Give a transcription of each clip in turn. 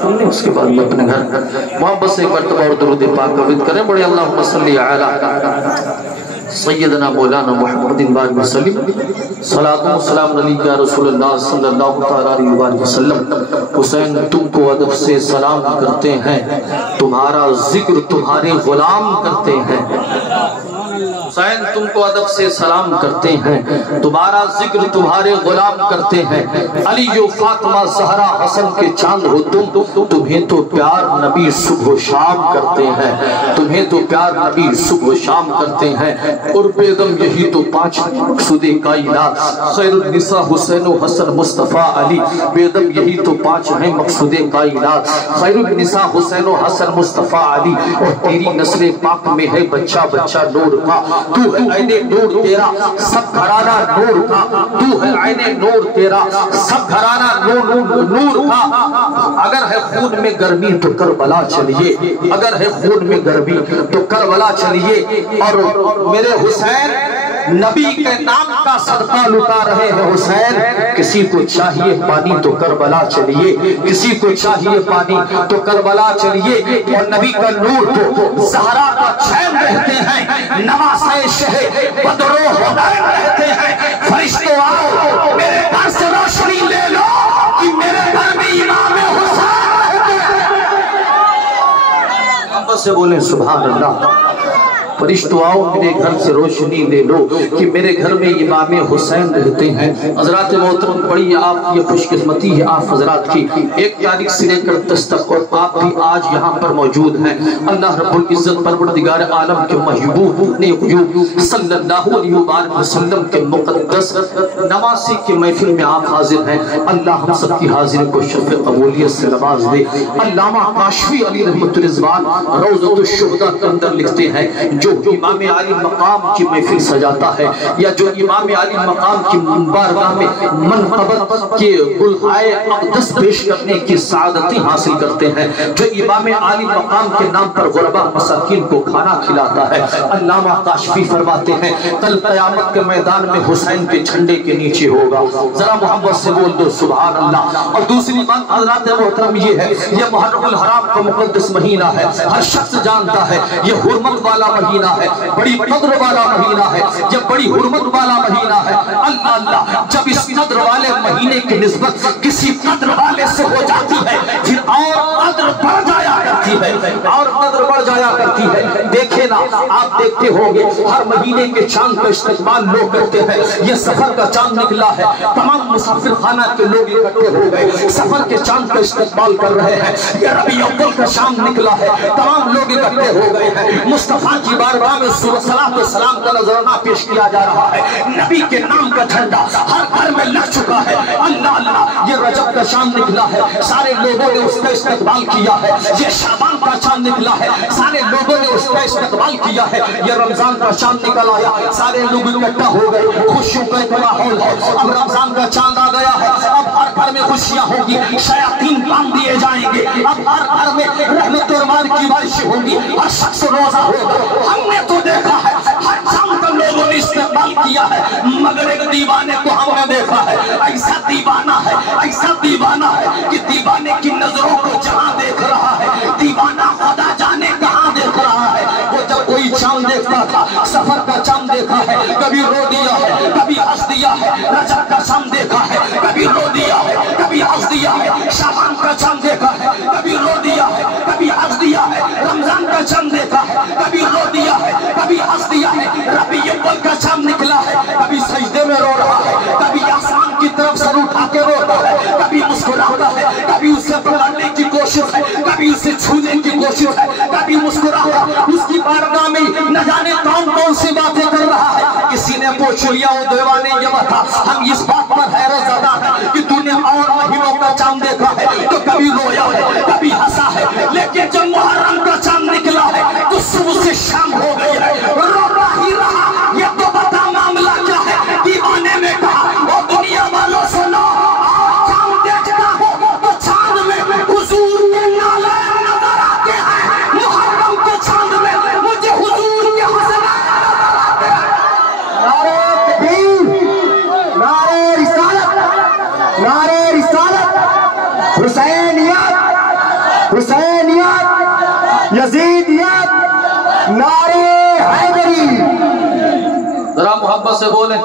سننے اس کے بعد اپنے گھر محبت سے ایک مرتبہ اور درود پاک عرض کریں بڑے اللہم صلی علی سیدنا مولانا محمد بارک وسلم صلاۃ و سلام علیکہ رسول اللہ صلی اللہ علیہ وآلہ وسلم۔ حسین تم کو ادب سے سلام کرتے ہیں، تمہارا ذکر تمہارے غلام کرتے ہیں۔ حسین تم کو ادب سے سلام کرتے ہیں، تمہارا ذکر تمہارے غلام کرتے ہیں۔ علی و فاطمہ زہرا حسن کے چاند ہو تم، تمہیں تو پیار نبی صبح و شام کرتے ہیں، تمہیں تو پیار نبی صبح و شام کرتے ہیں۔ اور بیگم یہی تو پانچ مقصود کائنات، خیر النساء حسین و حسن مصطفیٰ علی۔ بیگم یہی تو پانچ ہیں مقصود کائنات، خیر النساء حسین و حسن مصطفیٰ علی۔ اور تیری نسل پاک میں ہے بچہ بچہ نور کا، تو ہے عین نور تیرا سب گھرانہ نور کا، تو ہے عین نور تیرا سب گھرانہ نور کا۔ اگر ہے خون میں گرمی تو کربلا چلیے، اگر ہے خون میں گرمی تو کربلا چلیے۔ اور میرے حسین نبی کے نام کا صدقہ لٹا رہے ہیں حسین۔ کسی کو چاہیے پانی تو کربلا چلیے، کسی کو چاہیے پانی تو کربلا چلیے۔ اور نبی کا نور تو زہرا کا چین رہتے ہیں، نواسے شہ بدر و حنین رہتے ہیں۔ فرشتوں آؤ میرے گھر سے روشنی لے لو کہ میرے گھر میں امام حسین رہتے ہیں۔ محبت سے بولیں سبحان اللہ۔ فرشتوں آؤ میرے گھر سے روشنی لے لو کہ میرے گھر میں امام حسین رہتے ہیں۔ حضرات محترم بڑی آپ یہ خوش قسمتی ہے آپ حضرات کی، 1 تاریخ سے لے کر 10 تک، اور آپ بھی آج یہاں پر موجود ہیں۔ اللہ رب العزت پروردگار عالم کے محبوب صلی اللہ علیہ وآلہ وسلم کے مقدس نواسی کی محفل میں آپ حاضر ہیں۔ اللہ ہم سب کی حاضری کو شرف قبولیت سے نواز دے۔ علامہ کاشفی علی رحمۃ الرضوان روضۃ الشہداء کے اندر لکھتے ہیں، جو امام علی مقام کی محفل سجاتا ہے، یا جو امام علی مقام کی بارگاہ میں منقبت کے گلہائے اقدس پیش کرنے کی سعادتی حاصل کرتے ہیں، جو امام علی مقام کے نام پر غربا مساکین کو کھانا کھلاتا ہے۔ علامہ کاشفی فرماتے ہیں کل قیامت کے میدان میں حسین کے جھنڈے کے نیچے ہوگا۔ ذرا محبت سے بول دو سبحان اللہ۔ اور دوسری بات حضرات محترم یہ ہے، یہ محرم الحرام کا مقدس مہینہ ہے، ہر شخص جانتا ہے یہ حرمت والا مہینہ ہے، بڑی قدر والا مہینہ ہے، یہ بڑی حرمت والا مہینہ ہے۔ اللہ اللہ جب اس قدر والے مہینے کی نسبت کسی قدر والے سے ہو جاتی ہے پھر اور قدر بڑھ جایا کرتی ہے، اور قدر بڑھ جایا کرتی ہے۔ دیکھیں نا آپ دیکھتے ہوں گے ہر مہینے کے چاند کا استقبال لوگ کرتے ہیں۔ یہ سفر کا چاند نکلا ہے، تمام مسافر خانہ کے لوگ اکٹھے ہو گئے، سفر کے چاند کا استقبال کر رہے ہیں۔ یہ ربیع اول کا چاند نکلا ہے، تمام لوگ اکٹھے ہو گئے ہیں، مصطفیٰ کی بارگاہ میں صلاۃ و سلام کا نذرانہ پیش کیا جا رہا ہے۔ نبی کے نام کا جھنڈا ہر گھر میں لگ چکا ہے۔ اللہ اللہ یہ رجب کا چاند نکلا ہے، سارے لوگوں نے اس کا استقبال کیا ہے۔ یہ شعبان کا چاند نکلا ہے، سارے لوگوں نے اس کا استقبال کیا ہے۔ یہ رمضان کا چاند نکل آیا، سارے لوگ اکٹھا ہو گئے، خوشیوں کا ایک ماحول ہے۔ اب رمضان کا چاند آ گیا ہے، اب ہر گھر میں خوشیاں ہوگی، شیاطین کام دیے جائیں گے، اب ہر گھر میں رحمت و رحمان کی بارش ہوگی، ہر شخص روزہ ہوگا۔ ہم نے تو دیکھا ہے ہر شام کا لوگوں نے استقبال کیا ہے، مگر ایک دیوانے کو ہم نے دیکھا ہے، ایسا دیوانہ ہے، ایسا دیوانہ ہے کہ دیوانے کی نظروں کو جہاں دیکھ رہا ہے، دیوانہ خدا جانے کہاں دیکھ رہا ہے۔ وہ جب کوئی چاند دیکھتا تھا، سفر کا چاند دیکھا ہے، کبھی رو دیا ہے، کبھی ہنس دیا ہے۔ رجب کا چاند دیکھا ہے، کبھی رو دیا ہے، کبھی ہنس دیا ہے۔ شعبان کا چاند دیکھا ہے، کبھی رو دیا ہے، کبھی ہنس دیا ہے۔ رمضان کا چاند دیکھا ہے، کبھی رو دیا ہے، کبھی ہنس دیا ہے۔ ربیع اول کا چاند نکلا ہے، کبھی سجدے میں رو رہا ہے، کبھی آسمان کی طرف سر اٹھا کے روتا ہے، کبھی مسکراتا ہے، کبھی اسے پکڑنے کی کوشش ہے، کبھی اسے چھونے کی کوشش ہے، کبھی مسکراتا اس کی بارگاہ میں نہ جانے کون کون سی باتیں کر رہا ہے۔ کسی نے پوچھ لیا وہ دیوانے یہ بتا، ہم اس بات پر حیرت زدہ ہے کہ تو نے اور مہینوں کا چاند دیکھا ہے تو کبھی رویا ہے، کبھی ہنسا ہے، لیکن جب محرم کا چاند نکلا ہے تو صبح سے شام ہو گئی ہے، رو ہی رہا۔ یہ تو بتا معاملہ کیا ہے؟ دیوانے میں کہا وہ دنیا والوں سنو، چاند دیکھتا ہو تو چاند میں حضور کے نالے نظر آتے ہیں، محرم کے چاند میں مجھے حضور کے حسنات نظر آتے ہیں۔ نعرہ تکبیر، نعرہ رسالت، نعرہ رسالت، حسینیت حسینیت یزیدیت نعرے حیدری. ذرا محبت سے بولیں.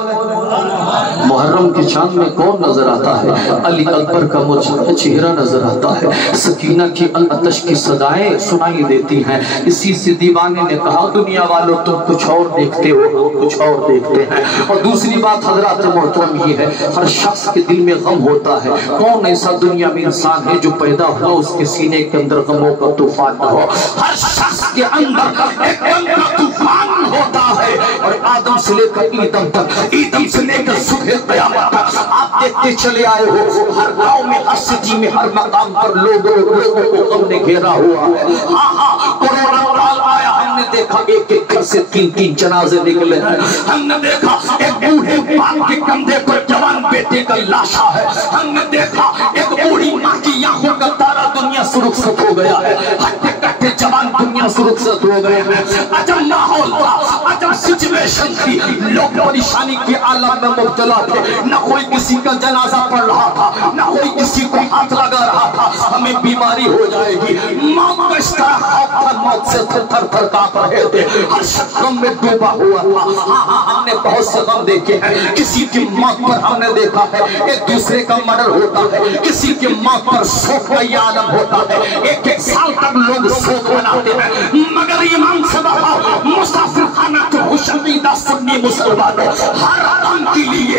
محرم کے چاند میں کون نظر آتا ہے؟ علی اکبر کا مرجھا چہرہ نظر آتا ہے. سکینہ کی العطش کی صدائیں سنائی دیتی ہیں. اسی سے دیوانے نے کہا دنیا والوں تم کچھ اور دیکھتے ہو کچھ اور دیکھتے ہیں. اور دوسری بات حضرات محترم یہ ہے ہر شخص کے دل میں غم ہوتا ہے. کون ایسا دنیا میں انسان ہے جو پیدا ہوا اس کے سینے کے اندر غموں کا طوفان نہ ہو؟ ہر شخص کے اندر ایک غم کا طوفان ہوتا ہے. اور آدم سے لے کر ایدم تک ایدم سے لے کر صبح قیامت تک آپ دیکھتے چلے آئے ہو ہر گاؤں میں ہر سٹی میں ہر مقام پر لوگوں کو غم نے گھیرا ہوا ہے. ہاں کورونا کال آیا ہم نے دیکھا ایک ایک گھر سے 3 جنازے نکلے ہیں. ہم نے دیکھا ایک بوڑھے باپ کے کندھے پر جوان بیٹے کا لاشا ہے. ہم نے دیکھا ایک بوڑھی ماں کی آنکھوں کا تارا دنیا سے رخصت ہو گیا ہے. ہٹے کٹے جوان دنیا سے رخصت ہو گئے ہیں. عجب ماحول تھا عجب سچویشن تھی. لوگ پریشانی کے عالم میں مبتلا تھے. نہ کوئی کسی کا جنازہ پڑھ رہا تھا نہ کوئی کسی کو ہاتھ لگا رہا تھا. ہمیں بیماری ہو جائے گی. موت کا اس طرح خوف تھا موت سے تھر تھر کانپ رہے تھے. ہر شخص غم میں ڈوبا ہوا تھا. ہم نے بہت سے غم دیکھے ہیں. کسی کی موت پر ہم نے دیکھا ہے ایک دوسرے کا مرڈر ہوتا ہے. کسی کی موت پر شوق کا یہ عالم ہوتا ہے. ایک ایک سال تک لوگ شوق مناتے ہیں. مگر ایمان سے بتاؤ مسافر خانہ تو خوشامدہ سنی مسلمانوں ہر غم کے لیے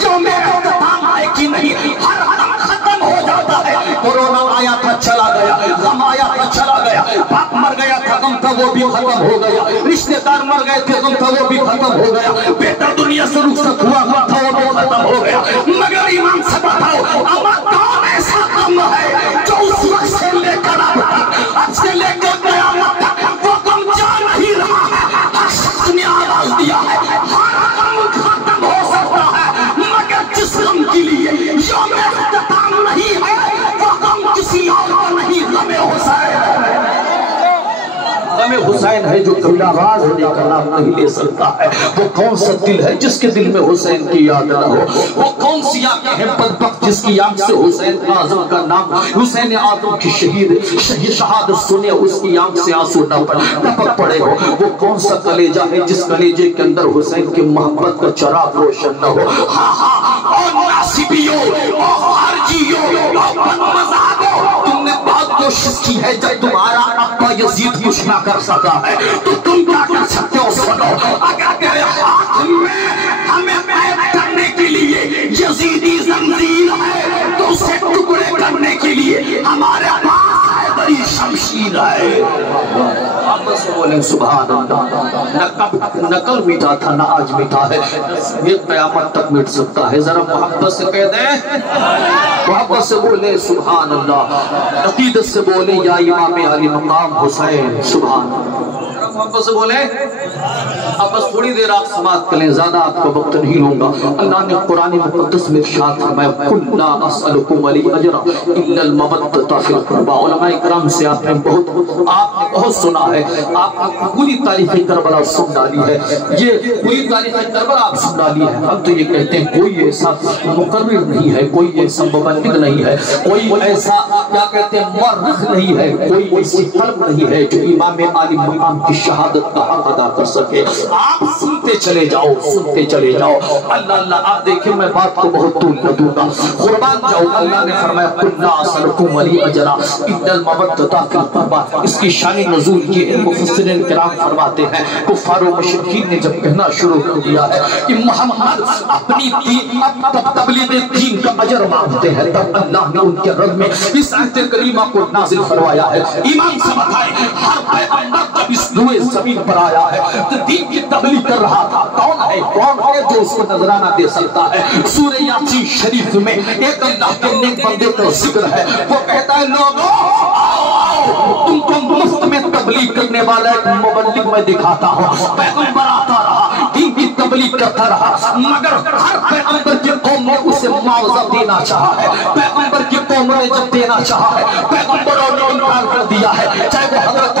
جو میرے اختتام ہے کہ نہیں ہر غم ختم ہو جاتا ہے. کورونا آیا تھا چلا گیا. غم آیا تھا چلا گیا. باپ مر گیا تھا غم تھا وہ بھی ختم ہو گیا. رشتے دار مر گئے تھے غم تھا وہ بھی ختم ہو گیا. بیٹا دنیا سے رخصت ہوا غم تھا وہ بھی ختم ہو گیا. مگر ایمان سے بتاؤ اب کون ایسا غم ہے جو اس وقت سے لے کر اب سے لے کر قیامت تک وہ غم جا نہیں رہا ہے. ہر شخص نے آواز دیا ہے ہر غم ختم ہو سکتا ہے مگر جس غم کے لیے یوم اختتام نہیں ہے وہ غم کسی اور کو نہیں. غم حسین غم حسین ہے جو کبھی آواز ہونے کا نام نہیں لے سکتا ہے. وہ کون سا دل ہے جس کے دل میں حسین کی یاد نہ ہو؟ وہ کون سی آنکھیں ہیں بدبخت جس کی آنکھ سے حسین اعظم کا نام حسین اعظم کی شہادت سنے اس کی آنکھ سے آنسو نہ ٹپک پڑے ہو؟ وہ کون سا کلیجہ ہے جس کلیجے کے اندر حسین کی محبت کا چراغ روشن نہ ہو؟ ہاں ہاں اور ناصبیوں اور خارجیوں اور بدمذہبوں تم نے بہت کوشش کی ہے. جب تمہارا ابا یزید کچھ نہ کر سکا ہے تو تم کیا کر سکتے ہو؟ سنو اگر تیرے ہاتھ میں ہمیں قید کرنے کے لیے یزیدی زنجیر ہے تو اسے ٹکڑے کرنے کے لیے ہمارے پاس حیدری شمشیر ہے. آپ سے بولیں سبحان اللہ. نقل میٹھا تھا نہ آج میٹھا ہے. یہ قیامت تک مٹ سکتا ہے. ذرا محبت سے کہہ دیں محبت سے بولیں سبحان اللہ. عقیدت سے بولیں یا امام علی مقام حسین سبحان اللہ. محبت سے بولیں. اب بس تھوڑی دیر آپ سماعت کریں زیادہ آپ کا وقت نہیں لوں گا. اللہ نے قرآن مقدس میں ارشاد فرمایا قل لا اسألکم علیہ اجرا الا المودۃ فی القربى. علماء کرام سے آپ نے بہت سنا ہے. آپ نے پوری تاریخ کربلا سن ڈالی ہے. یہ پوری تاریخ کربلا آپ سن ڈالی ہے. ہم تو یہ کہتے ہیں کوئی ایسا مقرر نہیں ہے کوئی ایسا مبلغ نہیں ہے کوئی ایسا کیا کہتے ہیں مورخ نہیں ہے کوئی ایسی قلم نہیں ہے جو امام علی مقام کی شہادت کا حق ادا کر سکے. آپ سنتے چلے جاؤ سنتے چلے جاؤ. اللہ اللہ آپ دیکھیں میں بات کو بہت طول نہ دوں گا قربان جاؤ. اللہ نے فرمایا قل لا اسألکم علیہ اجرا الا المودۃ فی القربى. اس کی شان نزول کے مفسرین کرام فرماتے ہیں کفار و مشرکین نے جب کہنا شروع کر دیا ہے کہ محمد اپنی تبلیغ دین کا اجر مانگتے ہیں تب اللہ نے ان کے رب میں اس آیت کریمہ کو نازل فرمایا ہے. ایمان سے بتائیں ہر پیغمبر جب اس روئے زمین پر آیا ہے تو دین کی تبلیغ کر رہا تھا. کون ہے جو اس کو نظرانہ دے سکتا ہے؟ سورہ یاسین شریف میں ایک اللہ کے نیک بندے کا ذکر ہے. وہ کہتا ہے لوگوں آؤ تم کو مفت میں تبلیغ کرنے والا ایک مبلغ میں دکھاتا ہوں. پیغمبر آتا رہا دین کی تبلیغ کرتا رہا مگر ہر پیغمبر کی قوم نے اسے معاوضہ دینا چاہا ہے. پیغمبر کی قوم نے جب دینا چاہا ہے پیغمبروں نے انکار کر دیا ہے. چاہے وہ حضرت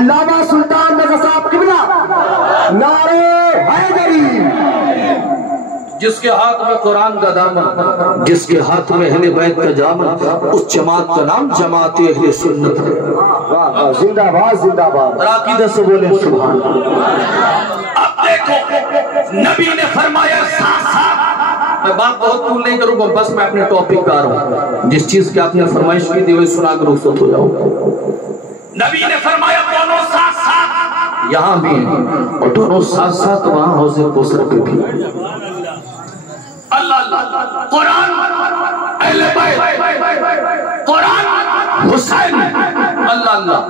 علامہ سلطان رضا صاحب قبلہ نعرے حیدری. جس کے ہاتھ میں قرآن کا دامن، جس کے ہاتھ میں اہل بیت کا جامن، اس جماعت کا نام جماعت اہل سنت ہے. زندہ باد زندہ باد. عقیدہ سے بولیں سبحان اللہ. اب دیکھو نبی نے فرمایا ساتھ ساتھ، میں بات بہت طول نہیں کروں گا، بس میں اپنے ٹاپک پہ آ رہا ہوں. جس چیز کی آپ نے فرمائش کی تھی وہی سنا کر رخصت ہو جاؤ. نبی نے فرمایا دونوں ساتھ ساتھ یہاں بھی ہیں اور دونوں ساتھ ساتھ وہاں حوض کوثر پہ بھی. اللہ اللہ قرآن اہل بیت، قرآن حسین. اللہ اللہ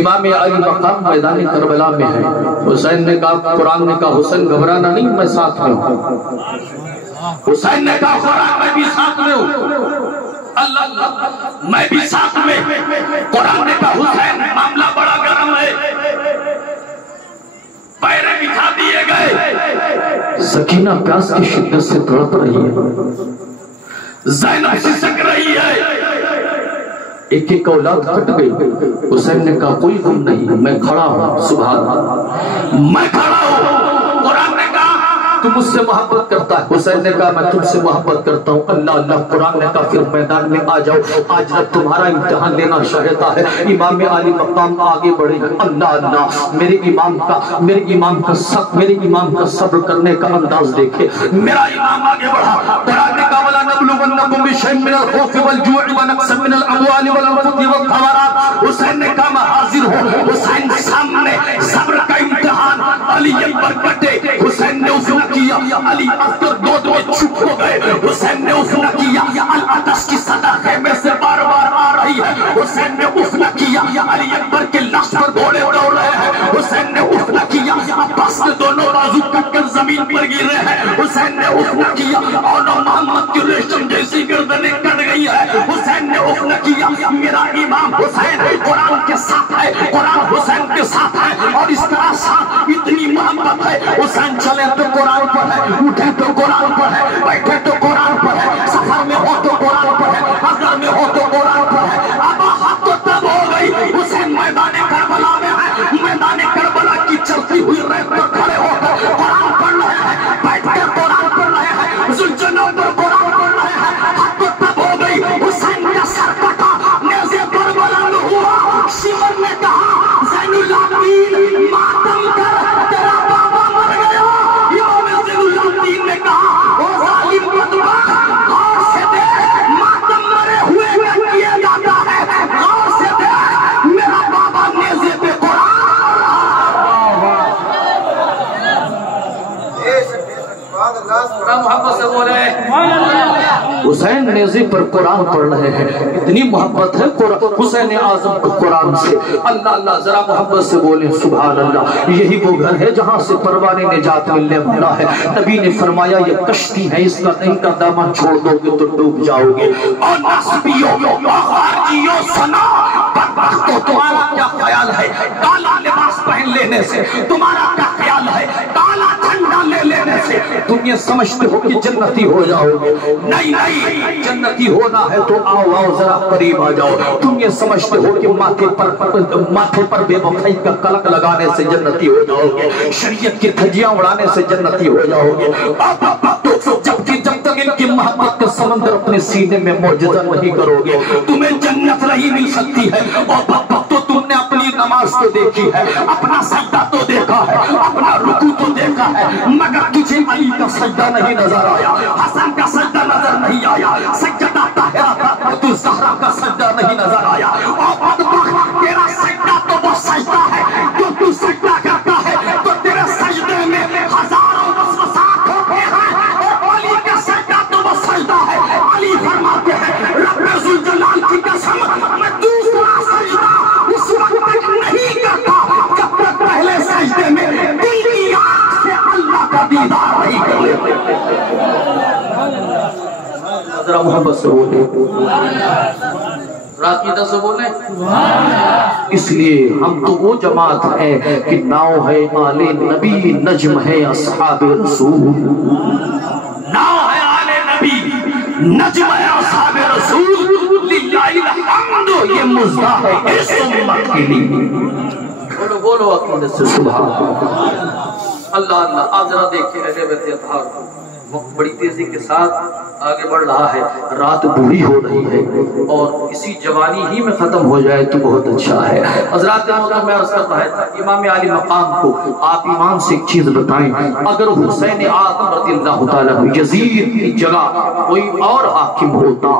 امام علی مقام میدان کربلا میں ہے. حسین نے کہا، قرآن نے کہا حسین گھبرانا نہیں، میں ساتھ میں ہوں. حسین نے کہا قرآن میں بھی ساتھ میں ہوں. اللہ اللہ میں بھی ساتھ میں. قرآن نے کہا حسین معاملہ بڑا گرم ہے. پیرے بچھا دیے گئے. سکینہ پیاس کی شدت سے تڑپ رہی ہے، زینب سسک رہی ہے، ایک ایک اولاد کٹ گئی. حسین نے کہا کوئی غم نہیں، میں کھڑا ہوں. سبحان اللہ میں کھڑا ہوں. قرآن نے کہا تو مجھ سے محبت کرتا ہے. حسین نے کہا میں تم سے محبت کرتا ہوں. اللہ اللہ قرآن نے کہا پھر میدان میں آ جاؤ، آج رب تمہارا امتحان لینا چاہتا ہے. امام علی مقام آگے بڑھے ہیں. اللہ اللہ میرے امام کا صبر کرنے کا انداز دیکھے. میرا امام آگے بڑھا. قرآن نے کہا وَلَا نَبْلُوَنَّكُمْ بِشَيْءٍ مِّنَ الْخَوْفِ وَالْجُوعِ وَنَقْصٍ مِّنَ الْأَمْوَالِ وَالْأَنفُسِ وَالثَّمَرَاتِ. حسین نے کہا میں حاضر ہوں. حسین سامنے صبر کا امتحان. علی اکبر کٹے. حسین نے اس کیا. علی اکبر گود میں چھپ ہو گئے. حسین نے اس نے کیا. العطش کی صدا خیمے سے بار بار آ رہی ہے. حسین نے اس نے کیا. علی اکبر کے لاش پر گھوڑے دوڑ رہے ہیں. حسین نے اس نے کیا. عباس کے دونوں بازو کٹ کر زمین پر گر رہے ہیں. حسین نے اس نے کیا. اور محمد کی ریشم جیسی گردنیں کٹ گئی ہے. حسین نے اس نے کیا. میرا امام حسین قرآن کے ساتھ ہے، قرآن حسین کے ساتھ ہے. اور اس طرح ساتھ اتنی محبت ہے. حسین چلے تو قرآن پر ہے، اٹھے تو قرآن پر ہے، بیٹھے تو قرآن پر ہے، سفر میں ہو تو قرآن پر ہے، حضر میں ہو تو قرآن پر ہے. اب حد تو تب ہو گئی. حسین میدان کربلا میں ہے. میدان کربلا کی چلتی ہوئی ریت پر کھڑے ہو کر قرآن پڑھ رہے ہیں، بیٹھ کر قرآن پڑھ رہے ہیں، ذوالجلال پر قرآن پڑھ رہے ہیں. حد تو تب ہو گئی. حسین کا سر کٹا، نیزے پر بلند ہوا. شیخ نے کہا زین العابدین ماتم کر، تیرا بابا مر گیا. امام زین العابدین نے کہا او ظالم بدبخت، غور سے دیکھ ماتم مرے ہوئے میں کیا جاتا ہے. غور سے دیکھ میرا بابا نیزے پہ قرآن. محبت سے بولے حسین نیزے پر قرآن پڑھ رہے ہیں. اتنی محبت ہے حسین اعظم کو قرآن سے. اللہ اللہ ذرا محبت سے بولیں سبحان اللہ. یہی وہ گھر ہے جہاں سے پروان نجات ملنے والا ہے. نبی نے فرمایا یہ کشتی ہے، ان کا دامن چھوڑ دو گے تو ڈوب جاؤ گے. اور نصبیوں خارجیوں سنا بدبختوں، تمہارا کیا خیال ہے کالا لباس پہن لینے سے؟ تمہارا کیا خیال ہے کالا جھنڈا لے لینے سے تم یہ سمجھتے ہو کہ جنتی ہو جاؤ گے؟ نہیں نہیں، جنتی ہونا ہے تو آؤ آؤ ذرا قریب آ جاؤ. تم یہ سمجھتے ہو کہ ماتھے پر بے وفائی کا کلک لگانے سے جنتی ہو جاؤ گے، شریعت کی دھجیاں اڑانے سے جنتی ہو جاؤ گے. جب تک ان کی محبت کا سمندر اپنے سینے میں معجزہ نہیں کرو گے تمہیں جنت نہیں مل سکتی ہے. اور تو تم نے اپنی نماز تو دیکھی ہے، اپنا سجدہ تو دیکھا ہے، اپنا رکوع تو دیکھا ہے، مگر تجھے علی کا سجدہ نہیں نظر آیا، حسن کا سجدہ نظر نہیں آیا، سجدہ طاہرہ کا تو زہرا کا سجدہ نہیں نظر آیا. اور بدبخت تیرا سجدہ تو وہ سجدہ ہے جو تو سجدہ کرتا ہے تو تیرے سجدے میں ہزاروں وسوسات ہوتے ہیں. اور علی کا سجدہ تو وہ سجدہ ہے. علی فرماتے ہیں رب ذوالجلال کی قسم میں دوسرا سجدہ اس وقت تک نہیں کرتا جب تک پہلے سجدے میں دل کی آنکھ سے اللہ کا دیدار نہیں کرے. ذرا محبت سے بولے، عقیدہ سے بولے. اس لیے ہم تو وہ جماعت ہے کہ ناؤ ہے آل نبی، نجم ہے اصحاب رسول. ناؤ ہے آل نبی، نجم ہے اصحاب رسول. للہ الحمد، یہ مزدہ ہے اس امت کے لیے. چلو بولو عقیدت سے سبحان اللہ اللہ. آپ ذرا دیکھیں اہل بیت اطہار کو بڑی تیزی کے ساتھ آگے بڑھ رہا ہے. رات بوڑھی ہو رہی ہے اور اسی جوانی ہی میں ختم ہو جائے تو بہت اچھا ہے. حضرات محترم میں عرض کر رہا تھا امام علی مقام کو آپ ایمان سے ایک چیز بتائیں. اگر حسین اعظم رضی اللہ تعالیٰ یزید کی جگہ کوئی اور حاکم ہوتا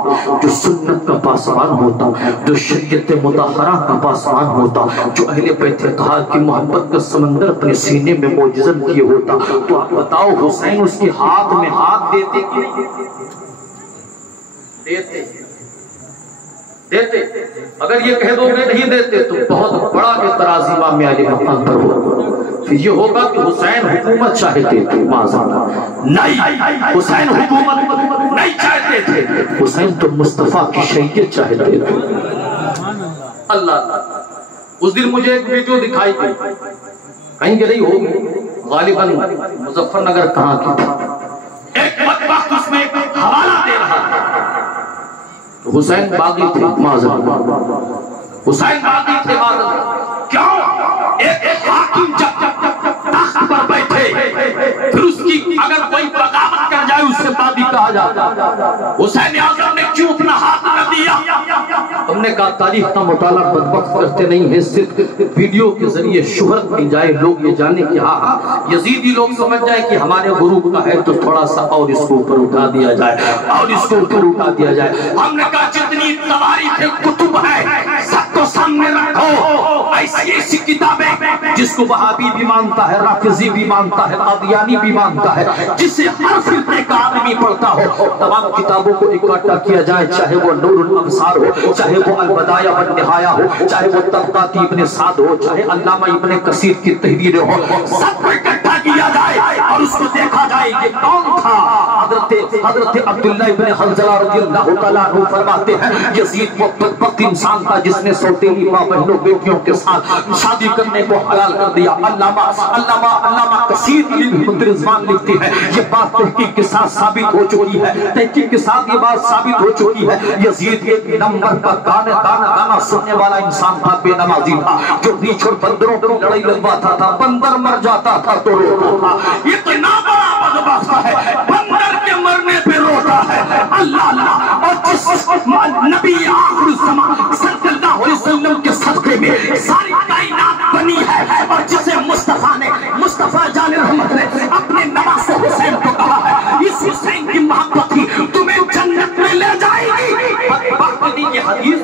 جو سنت کا پاسبان ہوتا, جو شریعت مطہرہ کا پاسبان ہوتا, جو اہل بیت اطہار کی محبت کا سمندر اپنے سینے میں موجزن کیے ہوتا, تو آپ بتاؤ حسین اس کے ہاتھ میں ہاتھ دیتے کہ نہیں دیتے؟ دیتے. اگر یہ کہہ دو گے نہیں دیتے تو بہت بڑا اعتراض امام علی مقام پر ہوگا. پھر یہ ہوگا کہ حسین حکومت چاہتے تھے. نہیں, حسین حکومت نہیں چاہتے تھے. حسین تو مصطفیٰ کی شریعت چاہتے تھے. اللہ اللہ. اس دن مجھے ایک ویڈیو دکھائی گئی, کہیں گے نہیں ہوگی, غالباً مظفر نگر کہاں کی تھا. ایک بدبخت اس میں حوالہ دے رہا تھا. حسین باغی تھے معذرت, حسین باغی تھے معذرت. کیوں؟ ایک حاکم جب تخت پر بیٹھے پھر اس کی اگر کوئی بغاوت کر جائے اس سے باغی کہا جاتا. حسین اعظم نے کیوں اپنا ہاتھ نہ دیا؟ ہم نے کہا تاریخ کا مطالعہ بدبخت کرتے نہیں ہیں, صرف ویڈیو کے ذریعے شہرت مل جائے, لوگ یہ جانے کہ ہاں یزیدی لوگ سمجھ جائے کہ ہمارے غروب کا ہے تو تھوڑا سا اور اس کو اوپر اٹھا دیا جائے اور اس کو اوپر اٹھا دیا جائے. ہم نے کہا جتنی تواریخ کتب ہے سب کو سامنے رکھو. ایسی کتابیں جس کو وہابی بھی مانتا ہے, رافضی بھی مانتا ہے, قادیانی بھی مانتا ہے, جسے ہر فرقے کا آدمی پڑھتا ہو, تمام کتابوں کو اکٹھا کیا جائے, چاہے وہ نور الابصار ہو, چاہے وہ البدایہ والنہایہ ہو, چاہے وہ طبقات ابن سعد ہو, چاہے علامہ ابن کثیر کی تحریر ہو, سب کو اکٹھا کیا جائے اور اس کو دیکھا جائے کہ کون تھا. حضرت عبداللہ ابن حنظلہ رضی اللہ تعالیٰ عنہ فرماتے ہیں یزید وہ بدبخت انسان تھا جس نے سوتیلی ماں بہنوں بیٹیوں کے ساتھ شادی کرنے کو حلال کر دیا. علامہ کثیر علی بن رضوان لکھتے ہیں یہ بات تحقیق کے ساتھ ثابت ہو چکی ہے, تحقیق کے ساتھ یہ بات ثابت ہو چکی ہے. یزید ایک نمبر پر گانا سننے والا انسان تھا, بے نمازی تھا, جو ریچھ اور بندروں کی لڑائی لڑواتا تھا, بندر مر جاتا تھا تو روتا تھا. اتنا بڑا بدبخت ہے, بندر کے مرنے پہ روتا ہے. اللہ اللہ. اور جس نبی آخر الزمان صلی اللہ علیہ وسلم کے صدقے میں ساری کائنات بنی ہے اور جسے مصطفیٰ جان رحمت نے اپنے نواز حسین کو کہا ہے اس حسین کی محبت ہی تمہیں جنت میں لے جائے گی. یہ حدیث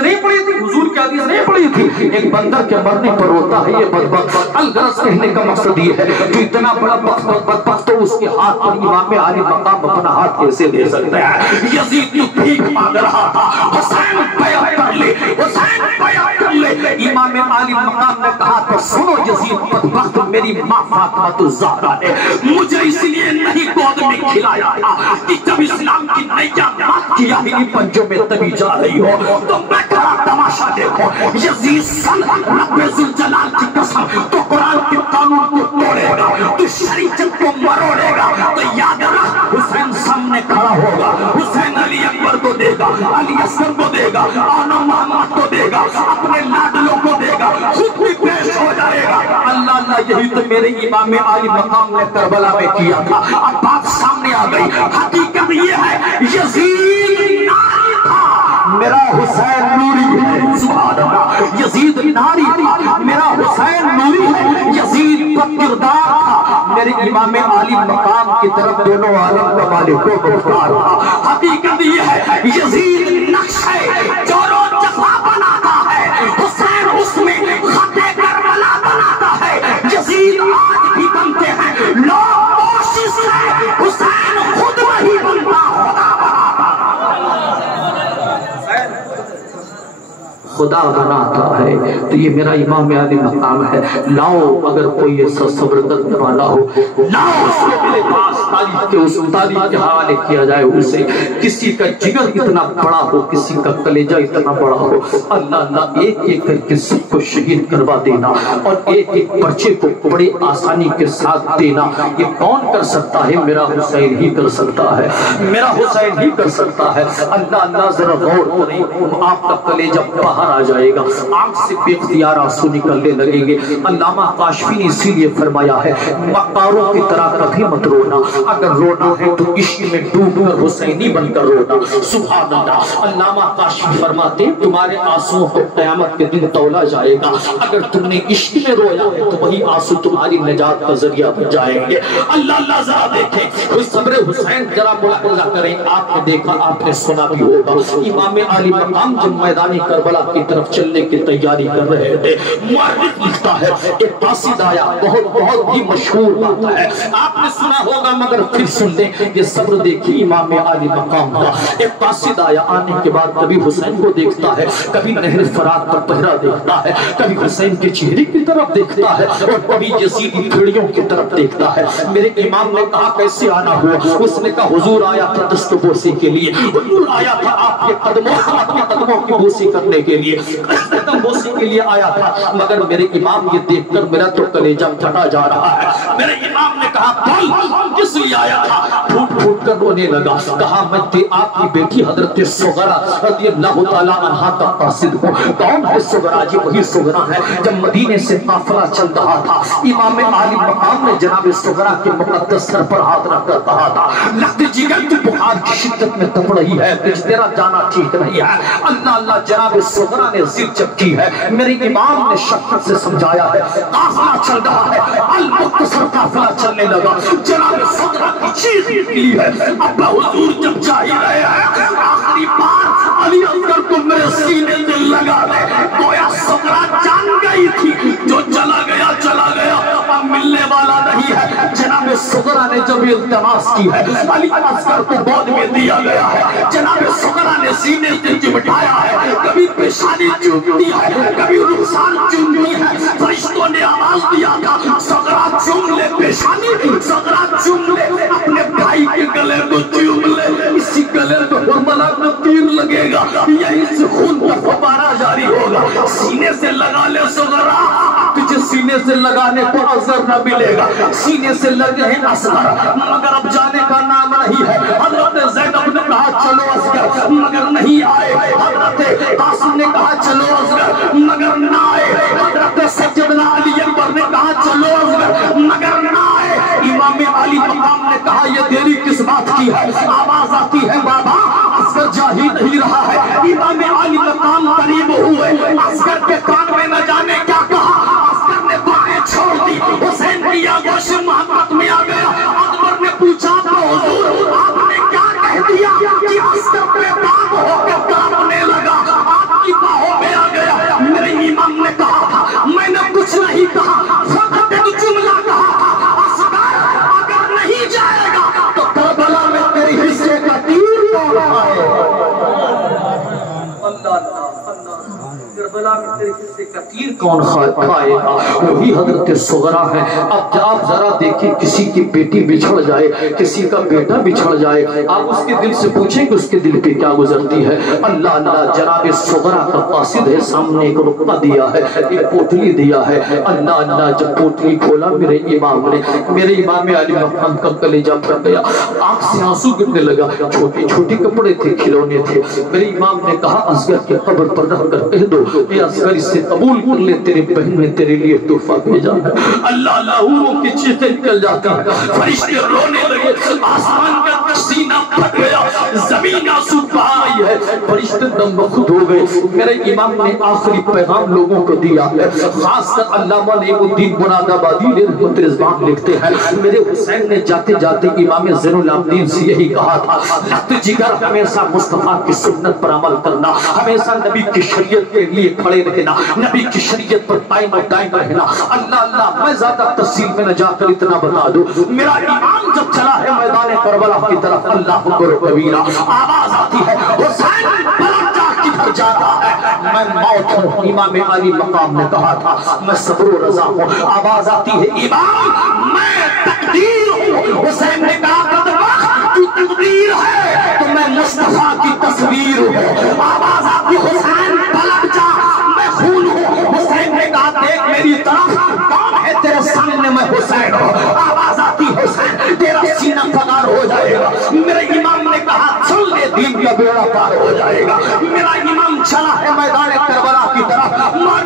نہیں پڑھی تھی, حضور کی حدیث نہیں پڑھی تھی. ایک بندر کے مرنے پر روتا ہے یہ بدبخت. الغرض کہنے کا مقصد یہ ہے کہ اتنا بڑا بدبخت تو اس کے ہاتھ پر امام علی مقام اپنا ہاتھ کیسے دے سکتا ہے. یزید تو بھیک مانگ رہا تھا, حسین بیعت کر لے, حسین بیعت کر لے. امام علی مقام نے کہا تو سنو یزید بدبخت, میری ماں فاطمہ الزہرا نے مجھے اس لیے نہیں گود میں کھلایا تھا کہ جب اسلام کی نیا بات کیا ہی پنجوں میں تبھی جا رہی ہو تو میں کھڑا تماشا دیکھو. یزید سن رب ذوالجلال کی قسم تو قرآن کے قانون کو توڑے گا, تو شریعت کو مروڑے گا, تو یاد رکھ حسین سامنے کھڑا ہوگا, حسین علی اکبر کو دے گا, علی اصغر کو دے گا, آنا محمد کو دے گا, اپنے لاڈلوں کو دے گا, خود بھی پیش ہو جائے گا. اللہ اللہ, یہی تو میرے امام علی مقام نے کربلا میں کیا تھا. اب بات سامنے آ گئی, حقیقت یہ ہے یزید ناری تھا, میرا حسین نوری ہے. سبحان اللہ. یزید ناری تھا, میرا حسین نوری ہے. یزید بد کردار تھا, میرے امام علی مقام کی طرف دونوں عالم کا مالک و مختار تھا. حقیقت یہ ہے یزید نقش ہے جو روز جفا بناتا ہے, حسین اس میں خط کربلا بناتا ہے. یزید آج بھی بنتے ہیں, لوگ کوشش ہے حسین خود وہی بنتا ہوگا. خدا بناتا ہے تو یہ میرا امام علی مقام ہے. لاؤ اگر کوئی ایسا صبر کرنے والا ہو, لاؤ اس کو میرے پاس تاریخ کے اس تاریخ کے حوالے کیا جائے. اسے کسی کا جگر اتنا بڑا ہو, کسی کا کلیجہ اتنا بڑا ہو, اللہ اللہ ایک ایک کر کے سب کو شہید کروا دینا اور ایک ایک پرچے کو بڑی آسانی کے ساتھ دینا. یہ کون کر سکتا ہے؟ میرا حسین ہی کر سکتا ہے, میرا حسین ہی کر سکتا ہے. اللہ اللہ ذرا غور کریں, آپ کا کلیجہ باہر آ جائے گا، آنکھ سے بے اختیار آنسو نکلنے لگیں گے۔ علامہ کاشفی نے اسی لیے فرمایا ہے مکاروں کی طرح کبھی مت رونا، اگر رونا ہے تو عشق میں ڈوب کر حسینی بن کر رونا۔ سبحان اللہ۔ علامہ کاشفی فرماتے تمہارے آنسوؤں کو قیامت کے دن تولا جائے گا، اگر تم نے عشق میں رویا ہے تو وہی آنسو تمہاری نجات کا ذریعہ بن جائیں گے۔ اللہ ذرا دیکھیں صبر حسین، ذرا ملاحظہ کریں۔ آپ نے دیکھا، آپ نے سنا بھی ہوگا، امام علی مقام جب میدان کربلا کی طرف چلنے کی تیاری کر رہے تھے، مؤرخ لکھتا ہے ایک قاصد آیا، بہت ہی مشہور بات ہے، آپ نے سنا ہوگا مگر پھر سن لیں۔ یہ صبر دیکھی امام علی مقام کا، ایک قاصد آیا، آنے کے بعد کبھی حسین کو دیکھتا ہے، کبھی نہر فرات پر پہرا دیکھتا ہے، کبھی حسین کے چہرے کی طرف دیکھتا ہے اور کبھی یزیدی پھیڑیوں کی طرف دیکھتا ہے۔ میرے امام نے کہا کیسے آنا ہوا؟ اس نے کہا حضور آیا تھا دست بوسی کے لیے، حضور آیا تھا آپ کے قدموں کی بوسی کرنے کے لیے، قدم بوسی کے لیے آیا تھا، مگر میرے امام یہ دیکھ کر میرا تو کلیجہ پھٹا جا رہا ہے۔ میرے امام نے کہا بول کس لیے آیا تھا؟ پھوٹ پھوٹ کر رونے لگا، کہا میں آپ کی بیٹی حضرت سغرا رضی اللہ تعالیٰ عنہا کا قاصد ہوں۔ کون ہے سغرا؟ جی وہی سغرا ہے جب مدینے سے قافلہ چل رہا تھا، امام علی مقام نے جناب سغرا کے مقدس سر پر ہاتھ رکھ کر کہا تھا لگتی جگر کی بخار کی شدت میں تپ رہی ہے، تیرا جانا ٹھیک نہیں ہے۔ اللہ جناب سغرا نے ضد جب کی ہے، میرے امام نے شفقت سے سمجھایا ہے، قافلہ چل رہا ہے، المختصر قافلہ چلنے لگا، جناب سغرا کی چیخ نکلی ہے، ابا حضور جب جا ہی رہے ہیں آخری بار علی اکبر کو میرے سینے میں لگا دے۔ گویا سغرا جان گئی تھی جو چلا گیا اب ملنے والا نہیں ہے۔ جناب سغرا نے جب التماس کی ہے، علی اصغر کو گود میں دیا گیا ہے، جناب سغرا نے سینے سے چمٹایا ہے، کبھی پیشانی چومتی ہے، کبھی رخسار چومتی ہے۔ فرشتوں نے آواز دیا تھا سغرا چوم لے پیشانی، سغرا چوم لے اپنے بھائی کے گلے کو چوم لے، اسی گلے کو کربلا میں تیر لگے گا، یہیں سے خون کا فوارہ جاری ہوگا۔ سینے سے لگا لے سغرا، تجھے سینے سے لگانے کو اثر نہ ملے گا، سینے سے لگے ہیں اصغر مگر اب جانے کا نام نہیں ہے۔ حضرت زینب نے کہا چلو اصغر مگر نہیں آئے، حضرت قاسم نے کہا چلو اصغر مگر نہ آئے، حضرت سیدنا علی اکبر نے کہا چلو اصغر مگر نہ آئے۔ امام علی مقام نے کہا یہ دیری کس بات کی ہے؟ آواز آتی ہے بابا اصغر جا ہی نہیں رہا ہے۔ امام علی مقام قریب ہوئے، اصغر کے کان میں نہ جانے کیا کہا، اصغر نے بائیں چھوڑ دی، حسین کی آگوش محبت میں آ گیا۔ اکبر نے پوچھا تو حضور آپ نے کیا کہہ دیا کہ اصغر پہ باغ ہو کے کانپنے لگا، آپ کی باہوں میں آ گیا۔ میرے امام نے کہا تھا میں نے کچھ نہیں کہا، فقط ایک جملہ کہا تھا اصغر اگر نہیں جائے گا تو کربلا میں تیری حصے کا تیر کون کھائے؟ کربلا میں تیرے حصے کا تیر کون کھائے گا؟ وہی حضرت سغرا ہے۔ اب آپ ذرا دیکھیں کسی کی بیٹی بچھڑ جائے، کسی کا بیٹا بچھڑ جائے، آپ اس کے دل سے پوچھیں کہ اس کے دل پہ کیا گزرتی ہے۔ اللہ جناب سغرا کا قاصد ہے، سامنے ایک رقبہ دیا ہے، ایک پوٹلی دیا ہے۔ اللہ جب پوٹلی کھولا میرے امام علی مقام کا کلیجہ پھٹ گیا، آنکھ سے آنسو گرنے لگا، چھوٹے چھوٹے کپڑے تھے، کھلونے تھے۔ میرے امام نے کہا اصغر کے قبر پر رہ کر کہہ دو اے اصغر اس سے قبول کر لے، تیرے بہن نے تیرے لیے تحفہ بھیجا ہے۔ اللہ حوروں کی چیخیں نکل جاتی ہیں، فرشتے رونے لگے، آسمان کا سینہ پھٹ گیا، زمین آنسو بہائی ہے، فرشتے دم بخود ہو گئے۔ میرے امام نے آخری پیغام لوگوں کو دیا ہے، خاص کر علامہ نعیم الدین مراد آبادی رحمت رضوان لکھتے ہیں میرے حسین نے جاتے جاتے امام زین العابدین سے یہی کہا تھا لخت جگر ہمیشہ مصطفیٰ کی سنت پر عمل کرنا، ہمیشہ نبی کی شریعت کے لیے کھڑے رہنا، نبی کی شریعت پر قائم و دائم رہنا۔ اللہ میں زیادہ تفصیل میں نہ جا کر اتنا بتا دوں، میرا امام جب چلا ہے میدان کربلا کی طرف اللہ اکبر کبیرہ، آواز آتی ہے حسین پلٹ جا کدھر جاتا ہے؟ میں موت ہوں۔ امام علی مقام نے کہا تھا میں صبر و رضا ہوں۔ آواز آتی ہے امام میں تقدیر ہوں۔ حسین نے کہا بدبخت تو تقدیر ہے تو میں مصطفیٰ کی تصویر ہوں۔ آواز آتی حسین پلٹ جا میں خون ہوں۔ حسین نے کہا دیکھ میری طرف کون ہے تیرے سامنے؟ میں حسین ہوں۔ آواز آتی حسین تیرا سینہ فگار ہو جائے گا۔ میرے امام نے کہا چل لے دین کا بیڑا پار ہو جائے گا۔ میرا امام چلا ہے میدان کربلا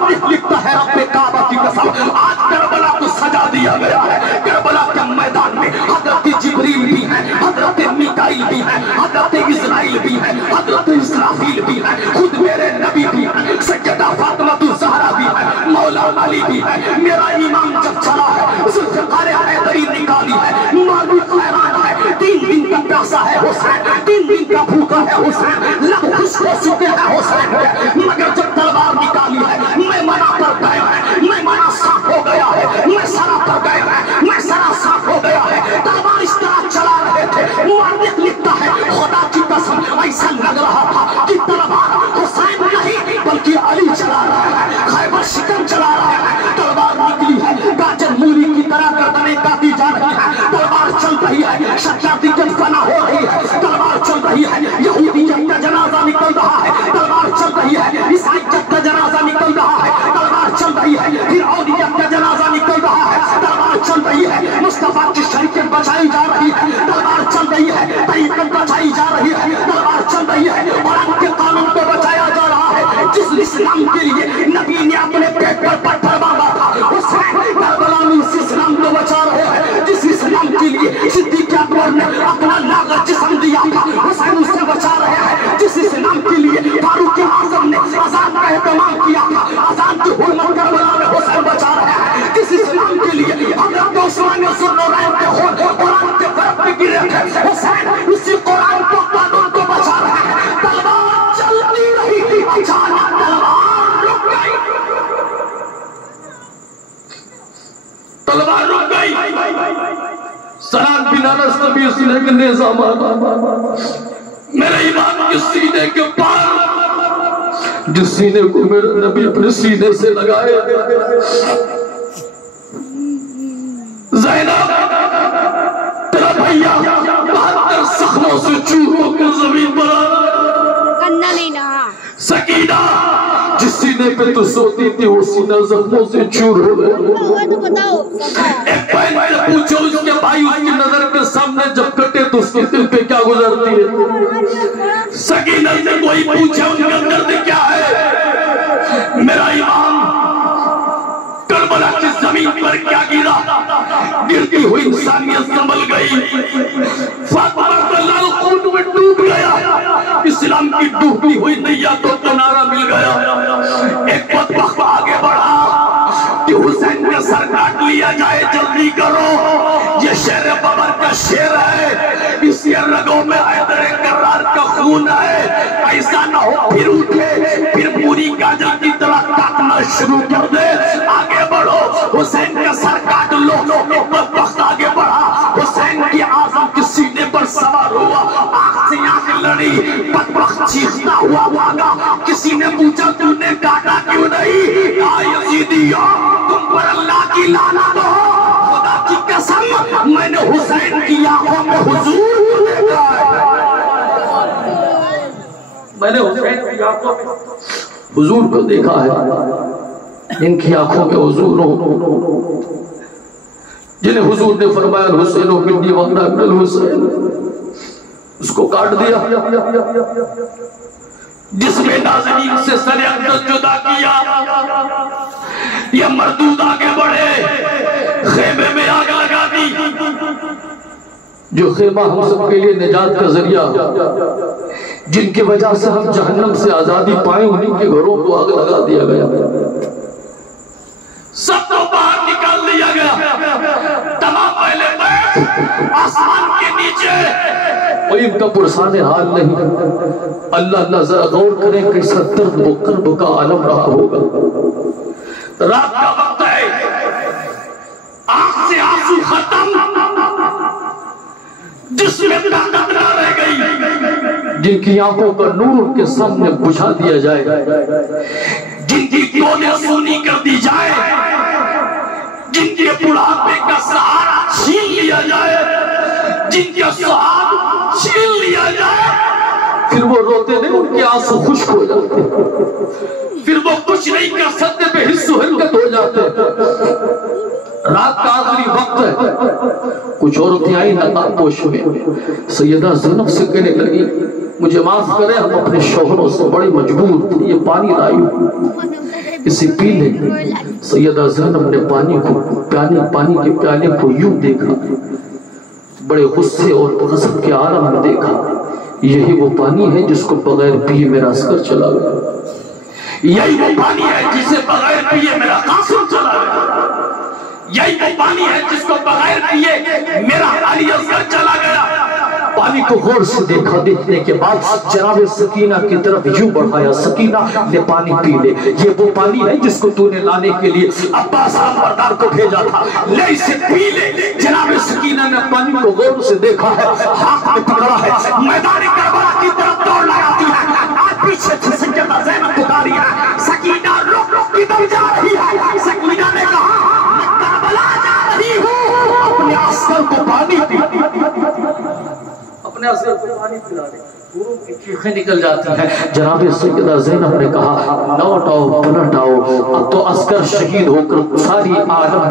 مؤرخ لکھتا ہے رب کعبہ کی قسم آج کربلا کو سجا دیا گیا ہے. کربلا کے میدان میں حضرت جبریل بھی ہیں, حضرت میکائیل بھی ہیں, حضرت اسرائیل بھی ہیں, حضرت اسرافیل بھی ہیں, خود میرے نبی بھی ہیں, سیدہ فاطمہ الزہرا بھی ہیں, مولا علی بھی ہیں. میرا امام جب چلا ہے ذوالفقار حیدری نکالی ہے, معروف حیران ہے, 3 دن کا پیاسا ہے حسین, 3 دن کا بھوکا ہے حسین, لب خشک ہو چکے ہیں حسین کے, مگر جب تلوار نکالی ہے میں منع پر گیا ہے, میں منع صاف ہو گیا ہے, میں سرا پر گیا ہے, میں سرا صاف ہو گیا ہے. تلوار اس طرح چلا رہے تھے, مورخ لکھتا ہے خدا کی قسم ایسا لگ رہا تھا کہ تلوار حسین نہیں بلکہ علی چلا رہا ہے, خیبر شکن چلا رہا ہے. تلوار نکلی ہے گاجر مولی کی طرح گردنیں کاٹی جا رہی ہے, تلوار چل رہی ہے, شجاعتیت فنا ہو رہی ہے, تلوار چل رہی ہے, یہودیت کا جنازہ نکل رہا ہے, تلوار چل رہی ہے, عیسائیت کا جنازہ نکل رہا ہے, تلوار چل رہی ہے, فرعونیت کا جنازہ نکل رہا ہے, تلوار چل رہی ہے, مصطفیٰ کی شریعت بچائی جا رہی ہے, تلوار چل رہی ہے, طریقت بچائی جا رہی ہے, تلوار چل رہی ہے, قرآن کے قانون کو بچایا جا رہا ہے. جس اسلام کے لیے نبی نے اپنے پیٹ پر پتھر باندھا تھا حسین کربلا میں اس اسلام کو بچا رہے ہیں. جس اسلام کے لیے صدیق اکبر نے اپنا لاغر جسم دیا تھا حسین اسے بچا رہے ہیں. جس اسلام کے لیے فاروق اعظم نے اذان کا اہتمام کیا تھا, اذان کی حرمت کربلا میں حسین بچا رہے ہیں. جس اسلام کے لیے حضرت عثمان ذوالنورین کے خون قرآن کے فرق میں گرے تھے حسین اسی قرآن کو قانون کو بچا رہے ہیں. تلوار چلتی رہی, اچانک تلوار رک گئی, تلوار رک گئی. سنان بن انس نبی اس نے ایک نیزہ مارا میرے امام کے سینے کے پار, جس سینے کو میرے نبی اپنے سینے سے لگائے. زینب تیرا بھیا 72 زخموں سے چور ہو کر زمین پر آ رہا ہے. سکینہ جس سینے پہ تو سوتی تھی وہ سینہ زخموں سے چور ہو گئے. ایک بہن سے پوچھو اس کے بھائی اس کی نظر کے سامنے جب کٹے تو اس کے دل پہ کیا گزرتی ہے. سکینہ سے کوئی پوچھے ان کے اندر کیا ہے. میرا امام کربلا کی زمین پر کیا گرا, گرتی ہوئی انسانیت سنبھل گئی. فاطمہ کا لال خون میں ڈوب گیا, اسلام کی ڈوبتی ہوئی نیا کو کنارہ مل گیا. ایک بدبخت آگے بڑھا کہ حسین کا سر کاٹ لیا جائے, جلدی کرو, یہ شیر ببر کا شیر ہے, اس کے رگوں میں حیدر کرار کا خون ہے. ایسا نہ ہو پھر اٹھے, پھر پوری گاجر کی طرح کاٹنا شروع کر دے. آگے بڑھو, حسین کا سر کاٹ لو. ایک بدبخت آگے بڑھا, حسین کی اعظم کے سینے پر سوار ہوا, آنکھ سے آنکھ لڑی, بدبخت چیختا ہوا بھاگا. کسی نے پوچھا تم نے کاٹا کیوں نہیں, کہا یزیدیو تم پر اللہ کی لعنت ہو, خدا کی قسم میں نے حسین کی آنکھوں میں حضور کو دیکھا ہے. میں نے حسین کی آنکھوں میں حضور کو دیکھا ہے. ان کی آنکھوں میں حضور ہو جنہیں حضور نے فرمایا الحسین منی وانا من الحسین, اس کو کاٹ دیا. جس میں ناظرین سے سر اقدس جدا کیا, یہ مردود آگے بڑھے, خیمے میں آگ لگا دی. جو خیمہ ہم سب کے لیے نجات کا ذریعہ ہو, جن کی وجہ سے ہم جہنم سے آزادی پائیں, انہیں کے گھروں کو آگ لگا دیا گیا. سب کو باہر نکال دیا گیا. تمام پہلے بیٹھ آسمان کے نیچے, اور ان کا پرسان حال نہیں. اللہ ذرا غور کریں کیسا درد و کرب کا عالم رہا ہوگا. رات کا وقت ہے, آنکھ سے آنسو ختم, جس میں طاقت نہ رہ گئی. جن کی آنکھوں کا نور ان کے سامنے بجھا دیا جائے, جن کی گودیں سونی کر دی جائے, جن کے بڑھاپے کا سہارا چھین لیا جائے, جن کے سہارا چھین لیا جائے, پھر وہ روتے نہیں, ان کے آنسو خشک ہو جاتے, پھر وہ کچھ نہیں کر سکتے, پہ حس و حرکت ہو جاتے. رات کا آخری وقت ہے, کچھ عورتیں آئی نقاب پوش میں, سیدہ زینب سے کہنے لگی مجھے معاف کرے, ہم اپنے شوہروں سے بڑی مجبور تھی, یہ پانی لائی. اسے پی لیں۔ سیدہ زینب نے پانی کے پیالے کو یوں دیکھا، بڑے غصے اور غضب کے عالم میں دیکھا، یہی وہ پانی ہے جس کو بغیر پیے میرا عسکر چلا گیا، یہی وہ پانی ہے جسے بغیر پیے میرا قاسم چلا گیا، یہی وہ پانی ہے جس کو بغیر پیے میرا علی اصغر چلا گیا۔ پانی کو غور سے دیکھا، دیکھنے کے بعد جناب سکینہ کی طرف یوں بڑھایا، سکینہ لے پانی پی لے، یہ وہ پانی ہے جس کو تو نے لانے کے لیے عباس علمبردار کو بھیجا تھا، لے اسے پی لے۔ جناب سکینہ نے پانی کو غور سے دیکھا ہے، ہاتھ میں پکڑا ہے، میدان کربلا کی طرف دوڑ لگاتی ہے، آج پیچھے سے سیدہ زینب پکاری ہے، سکینہ رک رک کدھر جا رہی ہے؟ سکینہ نے کہا میں کربلا جا رہی ہوں، اپنے عسکر کو پانی اپنے عسکر کو پانی پلا دے، پوروں کی چیخیں نکل جاتی ہیں۔ جناب سیدہ زینب نے کہا لوٹ آؤ، پلٹ آؤ، اب تو عسکر شہید ہو کر سارے عالم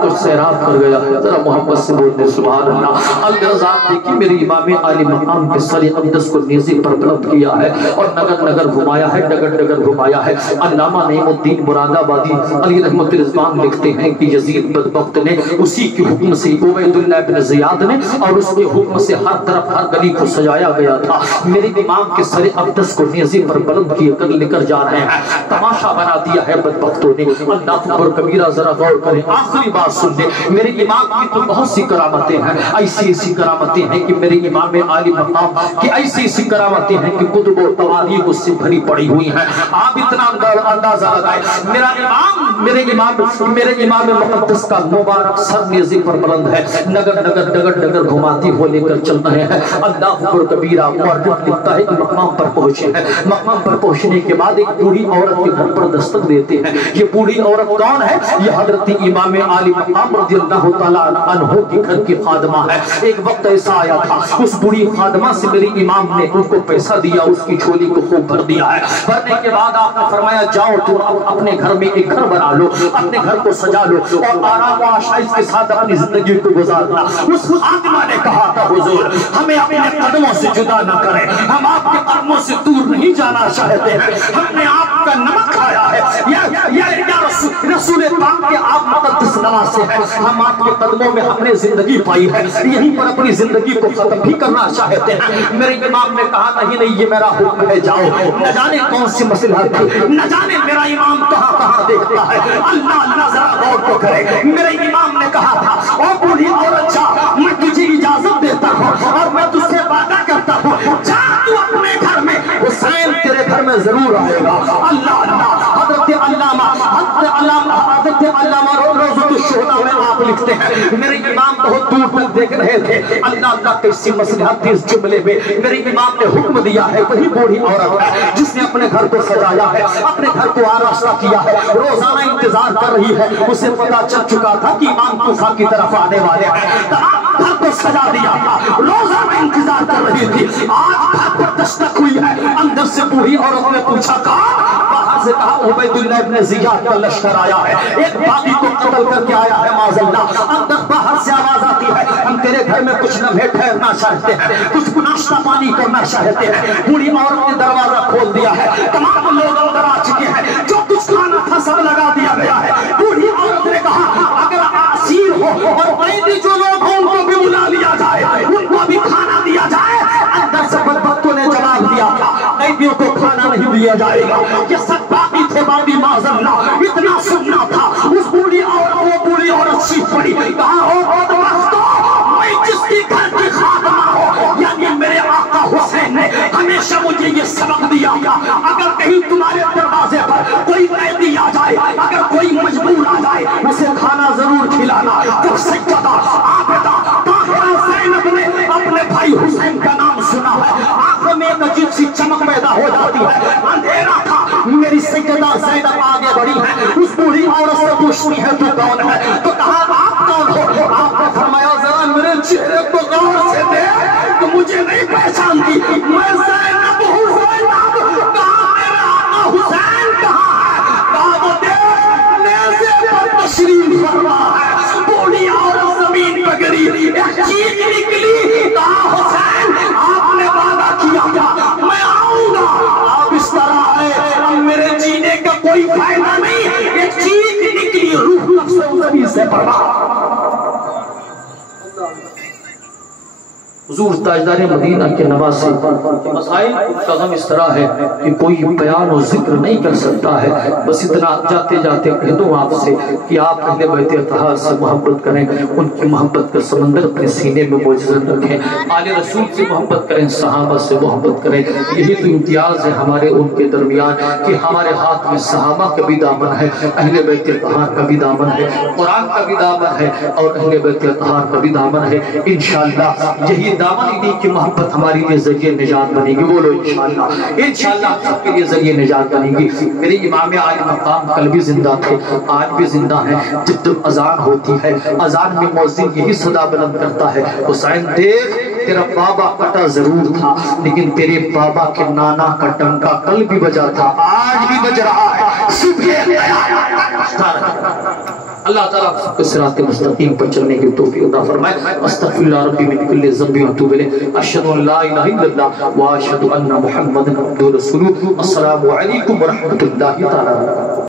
کو سیراب کر گیا۔ ذرا محمد سے بولتے سبحان اللہ۔ الغرض آپ دیکھیں میرے امام عالی مقام کے سر اقدس کو نیزے پر بلند کیا ہے اور نگر نگر گھمایا ہے، ڈگر ڈگر گھمایا ہے۔ علامہ نعیم الدین مراد آبادی علی رحمت رضوان لکھتے ہیں کہ یزید بدبخت نے اسی کے حکم سے عبید اللہ بن زیاد نے اور اس کے حکم سے ہر طرف ہر گلی کو سجایا گیا تھا۔ میرے امام کے سر اقدس کو نیزے پر بلند کیے کر لے کر جا رہے ہیں، تماشا بنا دیا ہے بدبختوں نے۔ اللہ اکبر کبیرہ، ذرا غور کریں، آخری بات سن لیں۔ میرے امام کی تو بہت سی کرامتیں ہیں، ایسی کرامتیں ہیں کہ میرے امام عالی مقام کی ایسی کرامتیں ہیں کہ کتب و تواریخ اس سے بھری پڑی ہوئی ہیں۔ آپ اتنا اندازہ لگائیں، میرے امام مقدس کا مبارک سر نیزے پر بلند ہے، نگر نگر ڈگر ڈگر گھماتی ہو لے کر چل رہے ہیں۔ اللہ اکبر کبیرہ، مورخ لکھتا ہے کہ مقام پر پہنچے ہیں، مقام پر پہنچنے کے بعد ایک بوڑھی عورت کے گھر پر دستک دیتے ہیں۔ یہ بوڑھی عورت کون ہے؟ یہ حضرت امام عالی مقام رضی اللہ تعالیٰ عنہ کے گھر کی خادمہ ہے۔ ایک وقت ایسا آیا تھا، اس بوڑھی خادمہ سے میرے امام نے ان کو پیسہ دیا، اس کی جھولی کو خوب بھر دیا ہے۔ بھرنے کے بعد آپ نے فرمایا جاؤ تم اپنے گھر میں ایک گھر بنا لو، اپنے گھر کو سجا لو اور آرام و آشائش کے ساتھ اپنی زندگی کو گزارنا۔ اس خادمہ نے کہا تھا حضور ہمیں اپنے قدموں سے جدا نہ کریں، ہم آپ کے قدموں سے دور نہیں جانا چاہتے ہیں، ہم نے آپ کا نمک کھایا ہے، یا رسول پاک کے آپ مقدس نواسے ہیں، ہم آپ کے قدموں میں ہم نے زندگی پائی ہے، یہیں پر اپنی زندگی کو ختم بھی کرنا چاہتے ہیں۔ میرے امام نے کہا نہیں یہ میرا حکم ہے، جاؤ۔ نہ جانے کون سی مصلحت تھی، نہ جانے میرا امام کہاں کہاں دیکھتا ہے، اللہ ذرا غور تو کرے۔ میرے امام نے کہا تھا او بوڑھی عورت جا، میں تجھے اجازت دیتا ہوں اور میں تجھ سے وعدہ کرتا ہوں، جا تو اپنے گھر میں، حسین تیرے گھر میں ضرور آئے گا۔ اللہ حضرت علامہ روضۃ الشہداء میں آپ لکھتے ہیں میرے امام بہت دور تک دیکھ رہے تھے، اللہ کیسی مصلحت تھی اس جملے میں۔ میرے امام نے حکم دیا ہے، وہی بوڑھی عورت ہے جس نے اپنے گھر کو سجایا ہے، اپنے گھر کو آراستہ کیا ہے، روزانہ انتظار کر رہی ہے۔ اسے پتا چل چکا تھا کہ امام کوفہ کی طرف آنے والے ہیں، تمام گھر کو سجا دیا تھا، روزانہ انتظار کر رہی تھی۔ آج گھر پر دستک ہوئی ہے، اندر سے بوڑھی عورت نے پوچھا کہا، باہر سے کہا عبید اللہ ابن زیاد کا لشکر آیا ہے، ایک باغی کو قتل کر کے آیا ہے معاذ اللہ۔ اندر باہر سے آواز آتی ہے ہم تیرے گھر میں کچھ لمحے ٹھہرنا چاہتے ہیں، کچھ ناشتہ پانی کرنا چاہتے ہیں۔ بوڑھی عورت نے دروازہ کھول دیا ہے، تمام لوگ اندر آ چکے ہیں، جو کچھ کھانا تھا سب لگا دیا گیا ہے۔ بوڑھی عورت نے کہا اگر اسیر ہو اور قیدی جو لوگ ہوں ان کو بھی بلا لیا جائے، ان کو بھی کھانا دیا جائے۔ اندر سے بدبختوں نے جواب دیا تھا قیدیوں کو کھانا نہیں دیا جائے گا، یہ سب باقی تھے باقی معاذ اللہ۔ اتنا سننا تھا، اس بوڑھی عورت چیخ پڑی، کہا او بدبختو، میں جس کی گھر کی خادمہ ہوں، یعنی میرے آقا حسین نے ہمیشہ مجھے یہ سبق دیا تھا، اگر کہیں تمہارے دروازے پر کوئی قیدی آ جائے، اگر کوئی مجبور آ جائے، اسے کھانا ضرور کھلانا۔ جب سجدہ عابدہ طاہرہ زینب نے اپنے بھائی حسین کا نام سنا ہے، آنکھوں میں ایک عجیب سی چمک پیدا ہو جاتی ہے، اندھیرا تھا، میری سیدہ زینب آگے بڑھی ہے، اس بوڑھی عورت سے پوچھتی ہے تو کون ہے؟ تو کہا آپ کون ہو؟ آپ نے فرمایا ذرا میرے چہرے کو غور سے دیکھ، تو مجھے نہیں پہچانتی، میں زینب ہوں۔ زینب کہا میرا آقا حسین کہاں ہے؟ کہا وہ دیکھ نیزے پر تشریف فرما ہے۔ بوڑھی عورت زمین پہ گری، ایک چیخ نکلی، کہا حسین آپ نے وعدہ کیا تھا میں آؤں گا، آپ اس طرح آئے، میرے جینے کا کوئی فرما۔ حضور تاجدار مدینہ کے نواسے مسائل کا غم اس طرح ہے کہ کوئی بیان و ذکر نہیں کر سکتا ہے، بس اتنا جاتے جاتے کہہ دوں آپ سے کہ آپ اہل بیت اطہار سے محبت کریں، ان کی محبت کا سمندر اپنے سینے میں موجود رکھیں، آل رسول سے محبت کریں، صحابہ سے محبت کریں۔ یہی تو امتیاز ہے ہمارے ان کے درمیان کہ ہمارے ہاتھ میں صحابہ کا بھی دامن ہے، اہل بیت اطہار کا بھی دامن ہے، قرآن کا بھی دامن ہے، اور اہل بیت اطہار کا بھی دامن ہے۔ انشاءاللہ یہی دامن انہیں کی محبت ہماری لیے ذریعہ نجات بنے گی، بولو انشاءاللہ۔ انشاءاللہ سب کے لیے ذریعہ نجات بنے گی۔ میرے امام آج مقام کل بھی زندہ تھے، آج بھی زندہ ہیں۔ جب تک اذان ہوتی ہے، اذان میں مؤذن یہی صدا بلند کرتا ہے، حسین دیکھ تیرا بابا کٹا ضرور تھا لیکن تیرے بابا کے نانا کا ڈنکا کل بھی بجا تھا، آج بھی بج رہا ہے، صبح اللہ تعالیٰ سب کے صراط مستقیم پر چلنے کی توفیق عطا فرمائے۔ استغفر اللہ ربی من کل ذنب واتوب الیہ، اشہد ان لا الہ الا اللہ واشہد ان محمدا عبدہ ورسولہ۔ السلام علیکم ورحمۃ اللہ تعالیٰ۔